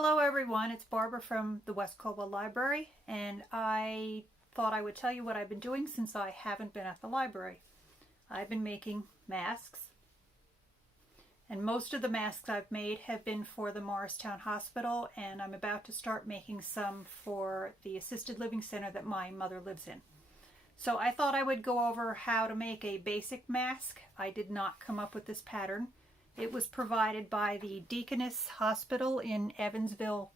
Hello everyone, it's Barbara from the West Caldwell Library, and I thought I would tell you what I've been doing since I haven't been at the library. I've been making masks, and most of the masks I've made have been for the Morristown Hospital, and I'm about to start making some for the assisted living center that my mother lives in. So I thought I would go over how to make a basic mask. I did not come up with this pattern. It was provided by the Deaconess Hospital in Evansville,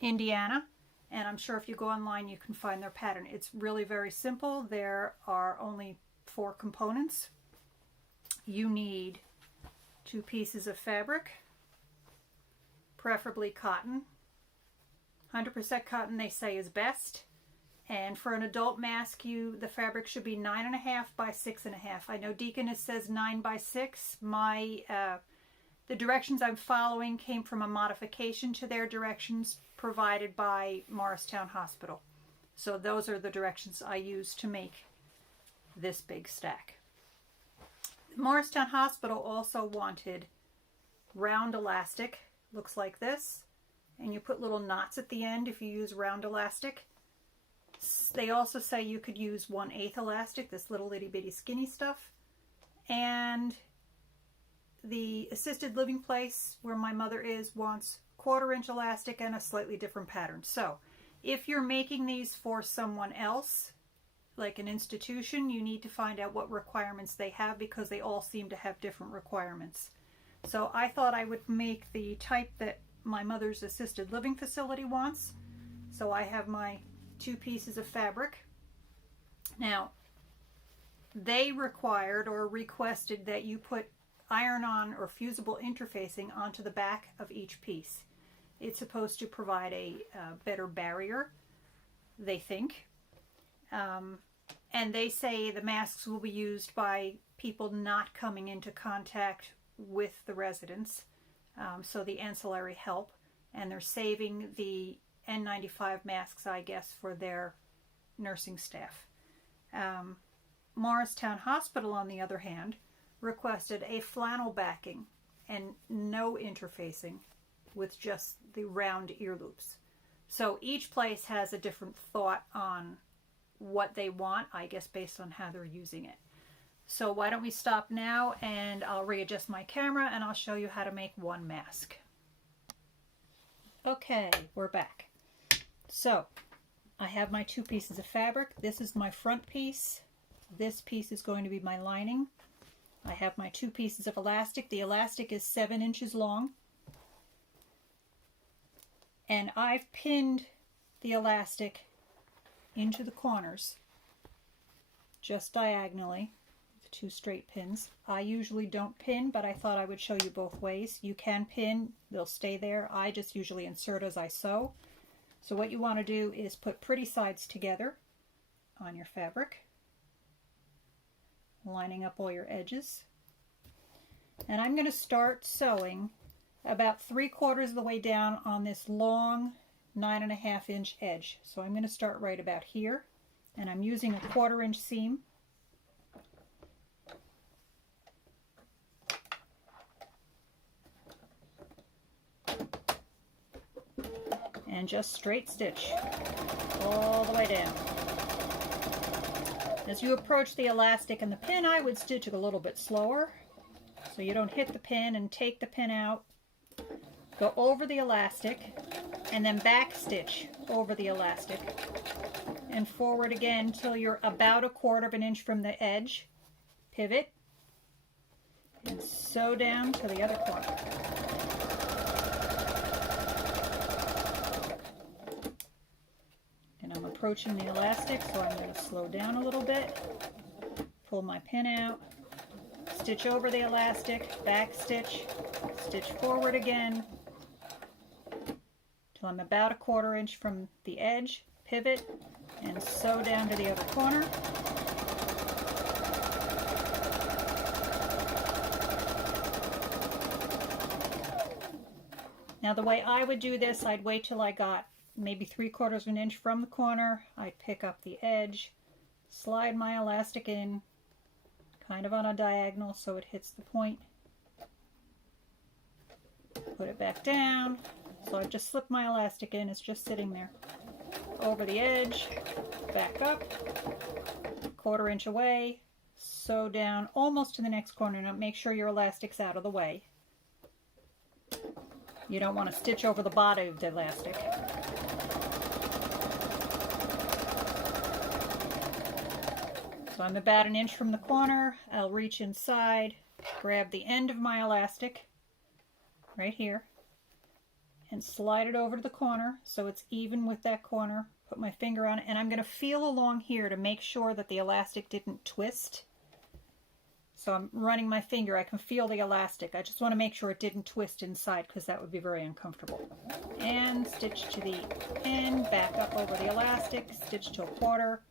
Indiana, and I'm sure if you go online you can find their pattern. It's really very simple. There are only 4 components. You need 2 pieces of fabric, preferably cotton. 100% cotton they say is best. And for an adult mask, the fabric should be 9.5 by 6.5. I know Deaconess says 9 by 6. The directions I'm following came from a modification to their directions provided by Morristown Hospital. So those are the directions I used to make this big stack. Morristown Hospital also wanted round elastic, looks like this, and you put little knots at the end if you use round elastic. They also say you could use 1/8 elastic, this little itty bitty skinny stuff. And the assisted living place where my mother is wants 1/4 inch elastic and a slightly different pattern. So if you're making these for someone else, like an institution, you need to find out what requirements they have because they all seem to have different requirements. So I thought I would make the type that my mother's assisted living facility wants. So I have my 2 pieces of fabric. Now, they required or requested that you put iron-on or fusible interfacing onto the back of each piece. It's supposed to provide a better barrier, they think. And they say the masks will be used by people not coming into contact with the residents, so the ancillary help, and they're saving the N95 masks, I guess, for their nursing staff. Morristown Hospital, on the other hand, requested a flannel backing and no interfacing with just the round ear loops. So each place has a different thought on what they want, I guess, based on how they're using it. So why don't we stop now and I'll readjust my camera and I'll show you how to make one mask. Okay, we're back. So, I have my 2 pieces of fabric. This is my front piece. This piece is going to be my lining. I have my 2 pieces of elastic. The elastic is 7 inches long. And I've pinned the elastic into the corners, just diagonally, with 2 straight pins. I usually don't pin, but I thought I would show you both ways. You can pin, they'll stay there. I just usually insert as I sew. So what you want to do is put pretty sides together on your fabric, lining up all your edges. And I'm going to start sewing about 3/4 of the way down on this long 9.5 inch edge. So I'm going to start right about here, and I'm using a 1/4 inch seam. And just straight stitch all the way down. As you approach the elastic and the pin, I would stitch it a little bit slower so you don't hit the pin and take the pin out. Go over the elastic and then back stitch over the elastic and forward again till you're about 1/4 inch from the edge. Pivot and sew down to the other corner. Approaching the elastic, so I'm going to slow down a little bit, pull my pin out, stitch over the elastic, back stitch, stitch forward again till I'm about 1/4 inch from the edge, pivot, and sew down to the other corner. Now the way I would do this, I'd wait till I got maybe 3/4 inch from the corner. I'd pick up the edge, slide my elastic in, kind of on a diagonal so it hits the point. Put it back down, So I just slipped my elastic in, it's just sitting there. Over the edge, back up, 1/4 inch away, sew down almost to the next corner. Now make sure your elastic's out of the way. You don't want to stitch over the body of the elastic. So I'm about 1 inch from the corner. I'll reach inside, grab the end of my elastic right here, and slide it over to the corner so it's even with that corner. Put my finger on it, and I'm going to feel along here to make sure that the elastic didn't twist. So I'm running my finger, I can feel the elastic. I just want to make sure it didn't twist inside because that would be very uncomfortable. And stitch to the end, back up over the elastic, stitch to 1/4,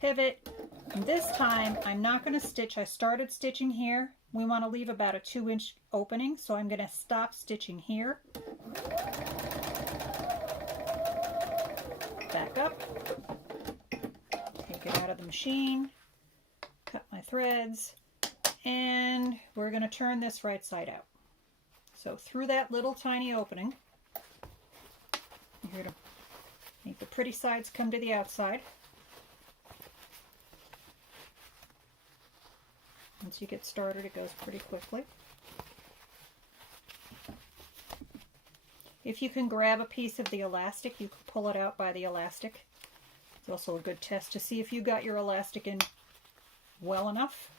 pivot. And this time I'm not going to stitch. I started stitching here. We want to leave about a 2 inch opening, so I'm going to stop stitching here. Back up, take it out of the machine, cut my threads, and we're going to turn this right side out. So through that little tiny opening, you're going to make the pretty sides come to the outside. Once you get started, it goes pretty quickly. If you can grab a piece of the elastic, you can pull it out by the elastic. It's also a good test to see if you got your elastic in well enough.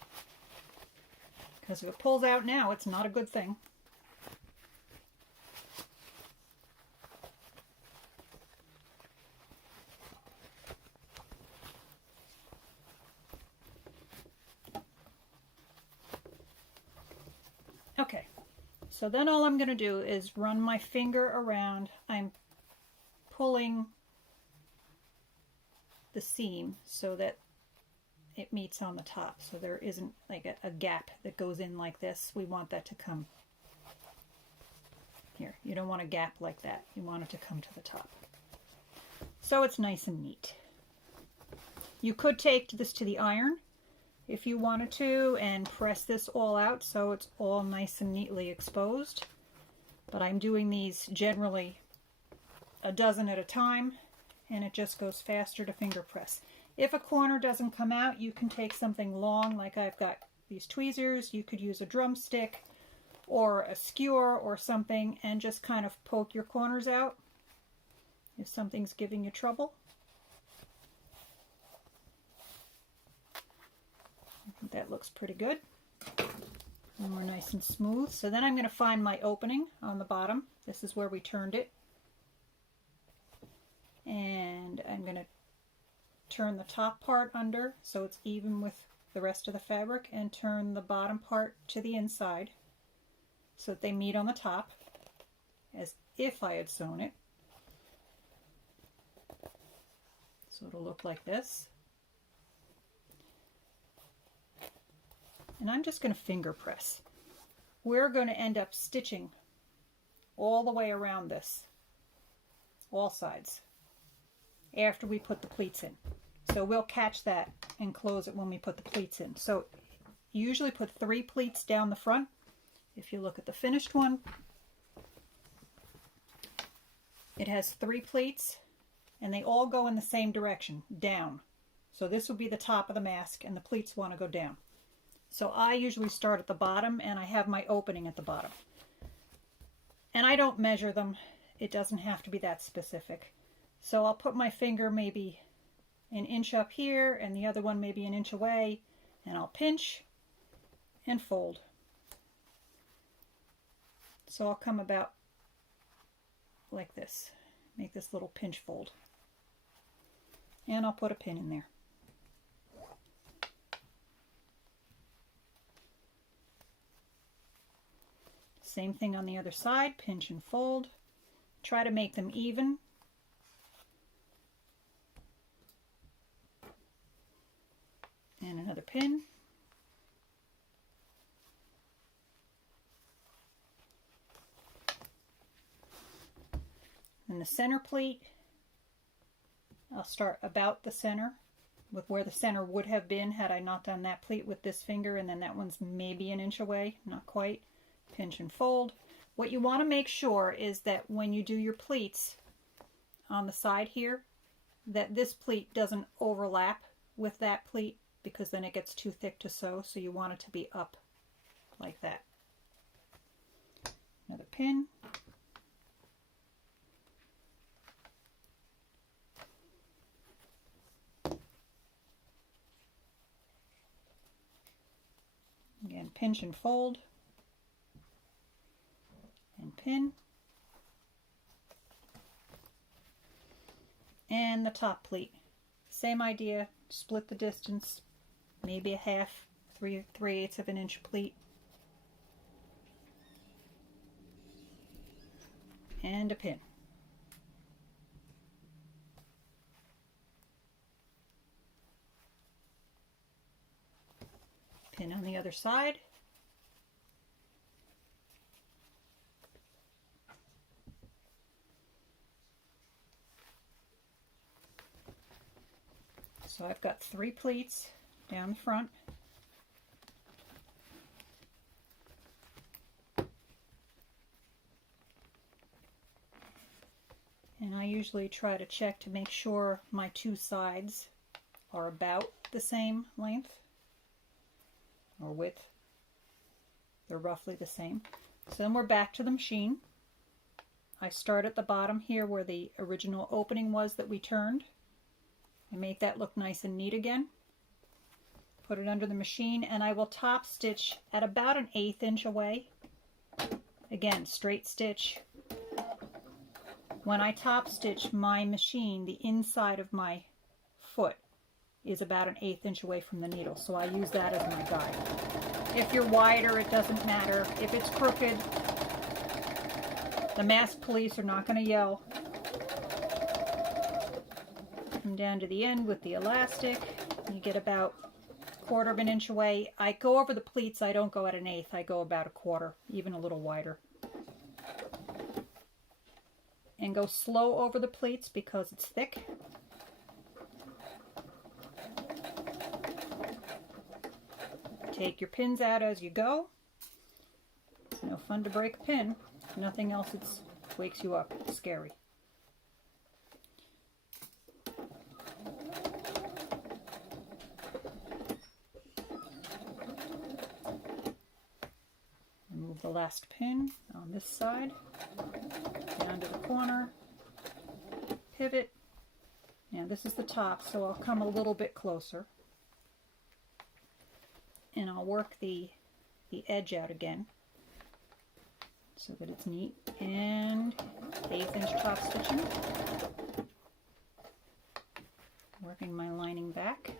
Because if it pulls out now, it's not a good thing. Okay, so then all I'm going to do is run my finger around. I'm pulling the seam so that it meets on the top, so there isn't like a gap that goes in like this. We want that to come here. You don't want a gap like that. You want it to come to the top. So it's nice and neat. You could take this to the iron if you wanted to and press this all out so it's all nice and neatly exposed. But I'm doing these generally a dozen at a time, and it just goes faster to finger press. If a corner doesn't come out, you can take something long, like I've got these tweezers. You could use a drumstick or a skewer or something and just kind of poke your corners out if something's giving you trouble. I think that looks pretty good. And we're nice and smooth. So then I'm going to find my opening on the bottom. This is where we turned it. And I'm going to turn the top part under so it's even with the rest of the fabric, and turn the bottom part to the inside so that they meet on the top as if I had sewn it. So it'll look like this. And I'm just going to finger press. We're going to end up stitching all the way around this, all sides, after we put the pleats in. So we'll catch that and close it when we put the pleats in. So you usually put 3 pleats down the front. If you look at the finished one, it has 3 pleats and they all go in the same direction, down. So this will be the top of the mask and the pleats want to go down. So I usually start at the bottom and I have my opening at the bottom. And I don't measure them. It doesn't have to be that specific. So I'll put my finger maybe an inch up here and the other one maybe an inch away, and I'll pinch and fold. So I'll come about like this. Make this little pinch fold. And I'll put a pin in there. Same thing on the other side, pinch and fold. Try to make them even. And another pin. And the center pleat, I'll start about the center with where the center would have been had I not done that pleat with this finger, and then that one's maybe an inch away, not quite. Pinch and fold. What you want to make sure is that when you do your pleats on the side here, that this pleat doesn't overlap with that pleat, because then it gets too thick to sew. So you want it to be up like that. Another pin. Again, pinch and fold. And pin. And the top pleat. Same idea, split the distance, maybe a half, 3/8 of an inch pleat. And a pin. Pin on the other side. So I've got 3 pleats down the front. And I usually try to check to make sure my 2 sides are about the same length or width. They're roughly the same. So then we're back to the machine. I start at the bottom here where the original opening was that we turned. I make that look nice and neat again. Put it under the machine, and I will top stitch at about an 1/8 inch away. Again, straight stitch. When I top stitch my machine, the inside of my foot is about an 1/8 inch away from the needle, so I use that as my guide. If you're wider, it doesn't matter. If it's crooked, the masked police are not going to yell. Come down to the end with the elastic. You get about 1/4 of an inch away. I go over the pleats. I don't go at an 1/8. I go about 1/4, even a little wider. And go slow over the pleats because it's thick. Take your pins out as you go. It's no fun to break a pin. If nothing else, it wakes you up. It's scary. Remove the last pin on this side. Down to the corner. Pivot. Now this is the top, so I'll come a little bit closer. And I'll work the edge out again so that it's neat. And 1/8 inch top stitching. Working my lining back.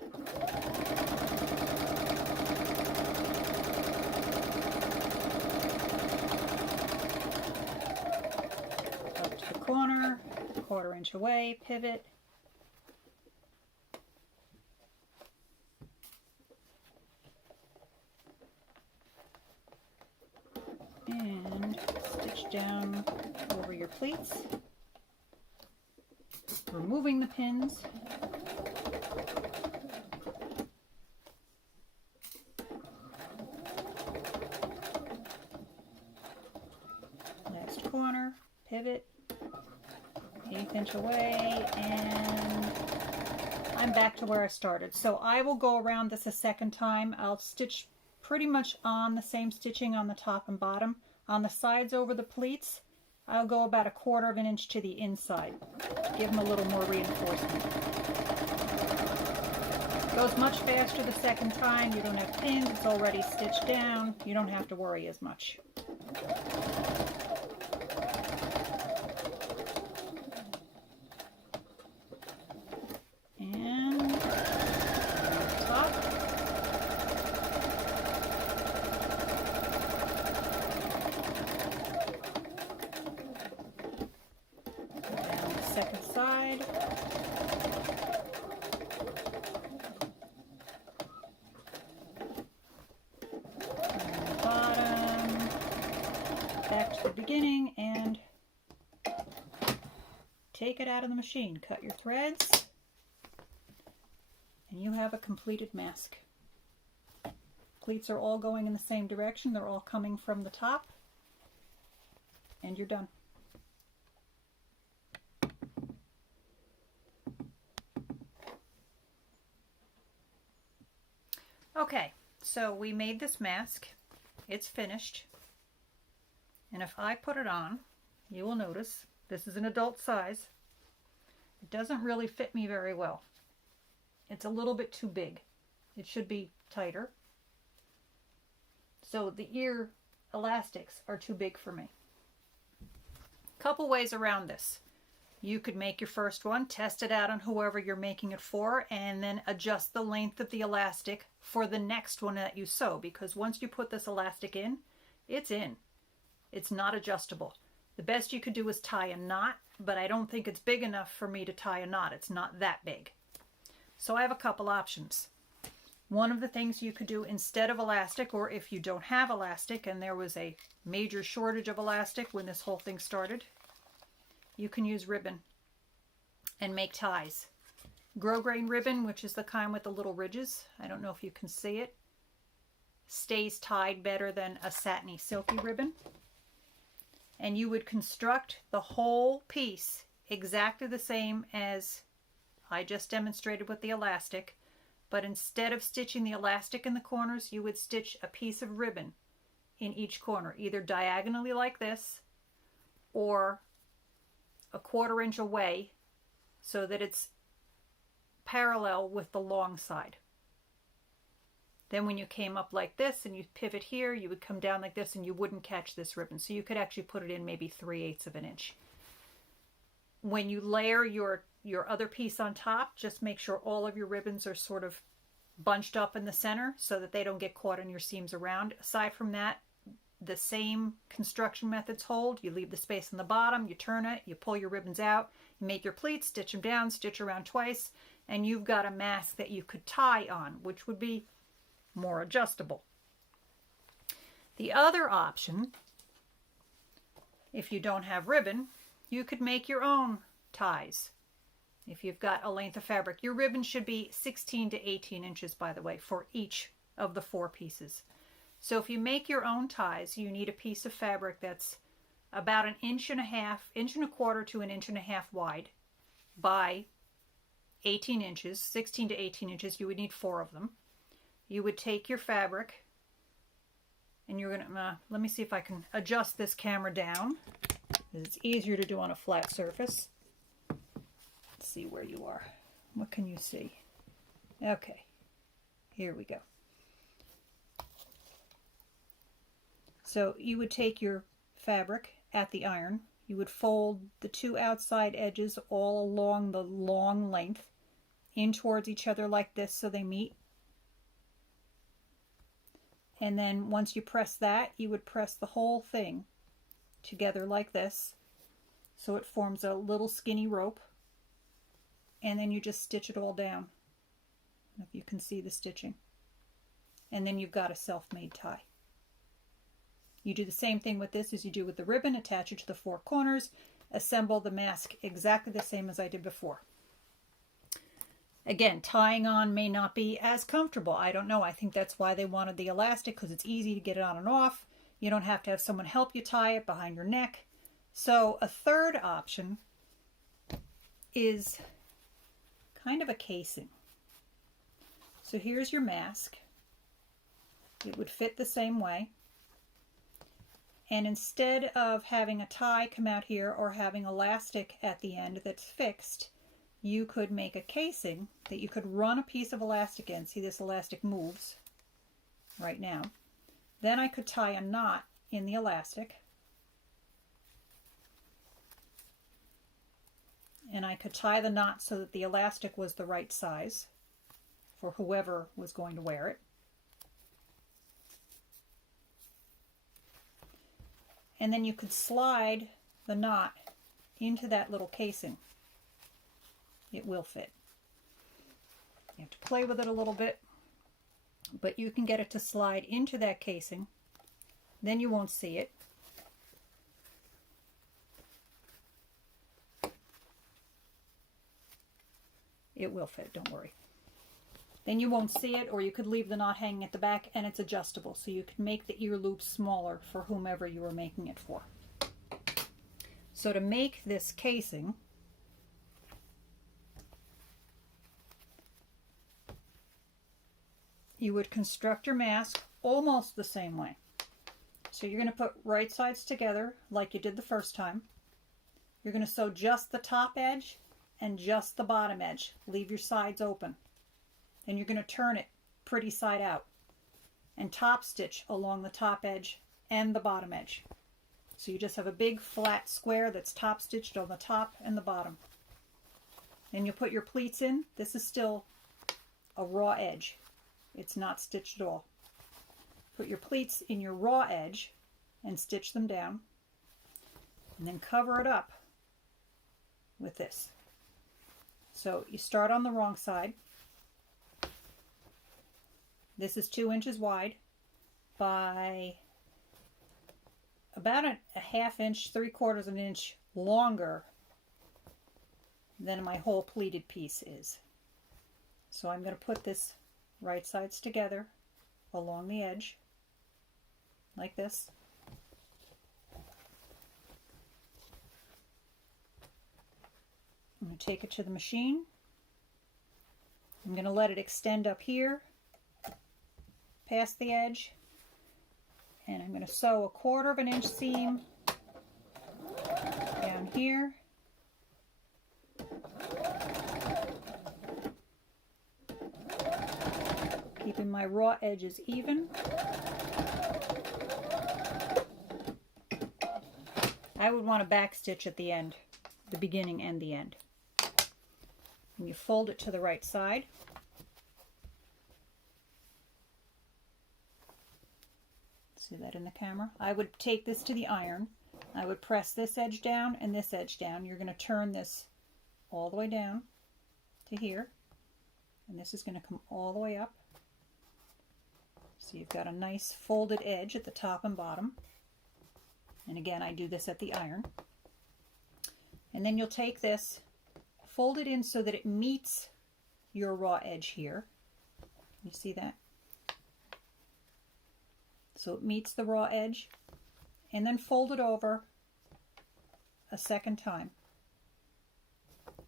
Up to the corner, 1/4 inch away, pivot. And stitch down over your pleats, removing the pins. Last corner, pivot, 1/8 inch away, and I'm back to where I started. So I will go around this a second time. I'll stitch pretty much on the same stitching on the top and bottom. On the sides over the pleats, I'll go about 1/4 of an inch to the inside. Give them a little more reinforcement. It goes much faster the second time. You don't have pins, it's already stitched down. You don't have to worry as much. Second side. And the bottom. Back to the beginning and take it out of the machine. Cut your threads and you have a completed mask. Pleats are all going in the same direction. They're all coming from the top. and you're done. Okay, so we made this mask. It's finished. And if I put it on, you will notice this is an adult size. It doesn't really fit me very well. It's a little bit too big. It should be tighter. So the ear elastics are too big for me. Couple ways around this. You could make your first one, test it out on whoever you're making it for, and then adjust the length of the elastic for the next one that you sew, because once you put this elastic in. It's not adjustable. The best you could do is tie a knot, but I don't think it's big enough for me to tie a knot. It's not that big. So I have a couple options. One of the things you could do instead of elastic, or if you don't have elastic, and there was a major shortage of elastic when this whole thing started, you can use ribbon and make ties. Grosgrain ribbon, which is the kind with the little ridges, I don't know if you can see it, stays tied better than a satiny silky ribbon. And you would construct the whole piece exactly the same as I just demonstrated with the elastic, but instead of stitching the elastic in the corners, you would stitch a piece of ribbon in each corner, either diagonally like this or a 1/4 inch away so that it's parallel with the long side. Then when you came up like this and you pivot here, you would come down like this and you wouldn't catch this ribbon. So you could actually put it in maybe 3/8 of an inch. When you layer your other piece on top, just make sure all of your ribbons are sort of bunched up in the center so that they don't get caught in your seams around. Aside from that, the same construction methods hold. You leave the space on the bottom, you turn it, you pull your ribbons out, you make your pleats, stitch them down, stitch around twice, and you've got a mask that you could tie on, which would be more adjustable. The other option, if you don't have ribbon, you could make your own ties. If you've got a length of fabric, your ribbon should be 16 to 18 inches, by the way, for each of the 4 pieces. So if you make your own ties, you need a piece of fabric that's about 1.5 inches to 1.5 inches wide by 18 inches, 16 to 18 inches. You would need 4 of them. You would take your fabric and you're gonna, let me see if I can adjust this camera down. It's easier to do on a flat surface. Let's see where you are. What can you see? Okay, here we go. So you would take your fabric at the iron, you would fold the 2 outside edges all along the long length in towards each other like this so they meet. And then once you press that, you would press the whole thing together like this so it forms a little skinny rope. And then you just stitch it all down. I don't know if you can see the stitching. And then you've got a self-made tie. You do the same thing with this as you do with the ribbon. Attach it to the 4 corners. Assemble the mask exactly the same as I did before. Again, tying on may not be as comfortable. I don't know. I think that's why they wanted the elastic, because it's easy to get it on and off. You don't have to have someone help you tie it behind your neck. So a third option is kind of a casing. So here's your mask. It would fit the same way. And instead of having a tie come out here or having elastic at the end that's fixed, you could make a casing that you could run a piece of elastic in. See, this elastic moves right now. Then I could tie a knot in the elastic. And I could tie the knot so that the elastic was the right size for whoever was going to wear it. And then you could slide the knot into that little casing. It will fit. You have to play with it a little bit, but you can get it to slide into that casing. Then you won't see it. It will fit, don't worry. Then you won't see it, or you could leave the knot hanging at the back, and it's adjustable, so you can make the ear loops smaller for whomever you are making it for. So to make this casing, you would construct your mask almost the same way. So you're going to put right sides together like you did the first time. You're going to sew just the top edge and just the bottom edge. Leave your sides open. And you're going to turn it pretty side out and top stitch along the top edge and the bottom edge. So you just have a big flat square that's top stitched on the top and the bottom. And you put your pleats in. This is still a raw edge. It's not stitched at all. Put your pleats in your raw edge and stitch them down. And then cover it up with this. So you start on the wrong side. This is 2 inches wide by about a half inch, 3/4 of an inch longer than my whole pleated piece is. So I'm going to put this right sides together along the edge like this. I'm going to take it to the machine. I'm going to let it extend up here past the edge, and I'm going to sew a 1/4 of an inch seam down here. Keeping my raw edges even. I would want to back stitch at the end, the beginning and the end. And you fold it to the right side. See that in the camera? I would take this to the iron. I would press this edge down and this edge down. You're going to turn this all the way down to here. And this is going to come all the way up. So you've got a nice folded edge at the top and bottom. And again, I do this at the iron. And then you'll take this, fold it in so that it meets your raw edge here. You see that? So it meets the raw edge. And then fold it over a second time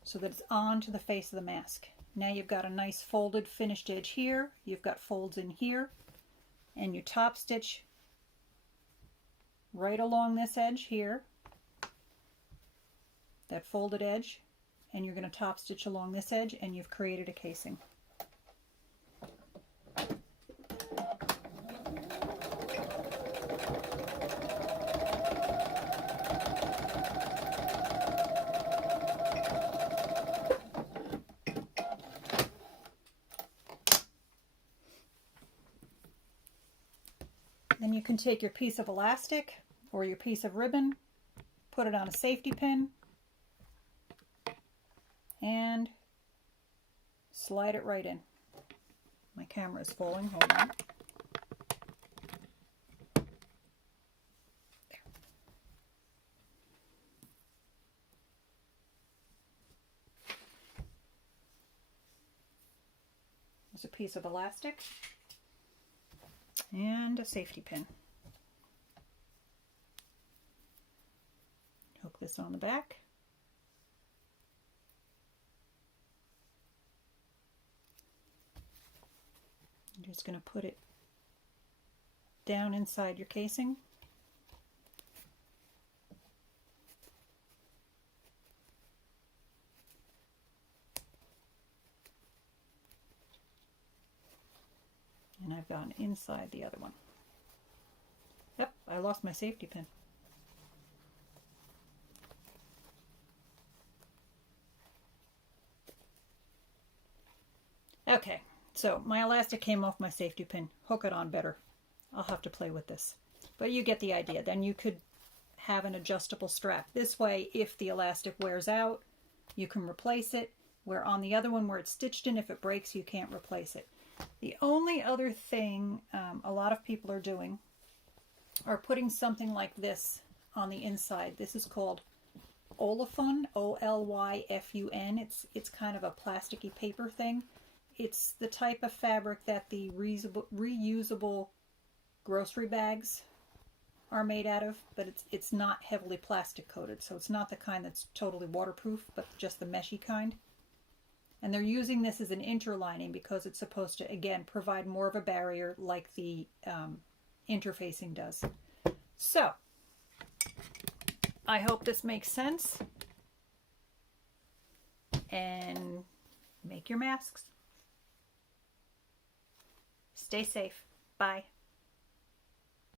so that it's on to the face of the mask. Now you've got a nice folded finished edge here. You've got folds in here. And you top stitch right along this edge here, that folded edge, and you're going to top stitch along this edge, and you've created a casing. Then you can take your piece of elastic or your piece of ribbon, put it on a safety pin, and slide it right in. My camera is falling, hold on. There. There's a piece of elastic and a safety pin. Hook this on the back. I'm just going to put it down inside your casing. And I've gone inside the other one. Yep, I lost my safety pin. Okay, so my elastic came off my safety pin. Hook it on better. I'll have to play with this. But you get the idea. Then you could have an adjustable strap. This way, if the elastic wears out, you can replace it. Where on the other one where it's stitched in, if it breaks, you can't replace it. The only other thing a lot of people are doing are putting something like this on the inside. This is called Olafun, O-L-Y-F-U-N. It's kind of a plasticky paper thing. It's the type of fabric that the reusable grocery bags are made out of, but it's not heavily plastic coated, so it's not the kind that's totally waterproof, but just the meshy kind. And they're using this as an interlining because it's supposed to, again, provide more of a barrier like the interfacing does. So, I hope this makes sense. And make your masks. Stay safe. Bye.